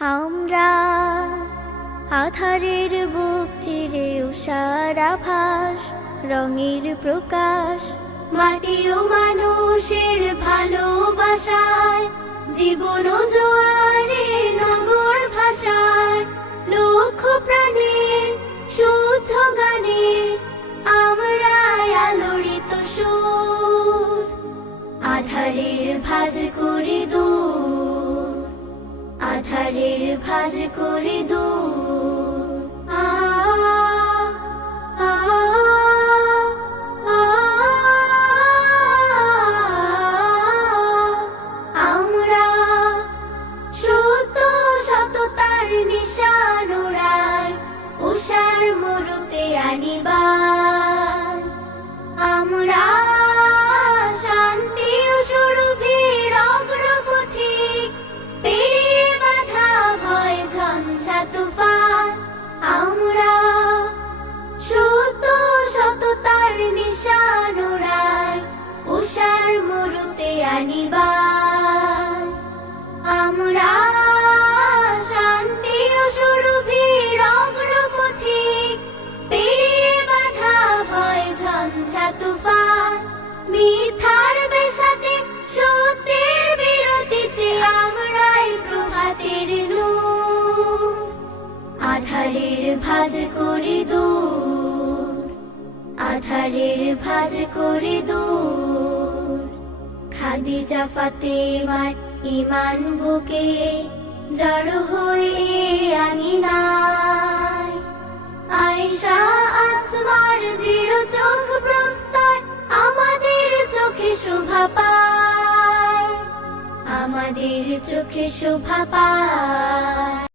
আমরা আধারের বুক চিরে উষার আভাস, রঙের প্রকাশ, মাটি ও মানুষের ভালোবাসায়, জীবন জোয়ারে নগর ভাষায়, লক্ষ প্রাণের শুদ্ধ গানে আমরা আলোড়িত সুর। আধারের ভাঁজ করে দূর, আধারের ভাঁজ করে দূর। আমরা সত্য সততার নিশান উড়াই, উষার মুরুতে আনিবার। আমরা শান্তি ও সুরভির অগ্রপথিক, পেরিয়ে বাধা ভয় ঝঞ্ঝা তুফান। আমরা সত্য সততার নিশান উড়াই, উষার মুরুতে আনিবার। আমরা শান্তি ও সুরভির অগ্রপথিক, পেরিয়ে বাধা ভয় ঝঞ্ঝা তুফান। মিথ্যার বেশাতে সত্যের বিরতিতে আমরাই প্রভাতের নূর। আধারের ভাঁজ করে দূর, আধারের ভাঁজ করে দূর। খাদিজা ফাতেমার ঈমান বুকে জড়ো হয়ে আঙিনায়, আয়েশা আসমার দৃঢ় চোখ প্রত্যয় আমাদের চোখে শোভা পায়, আমাদের চোখে শোভা পায়।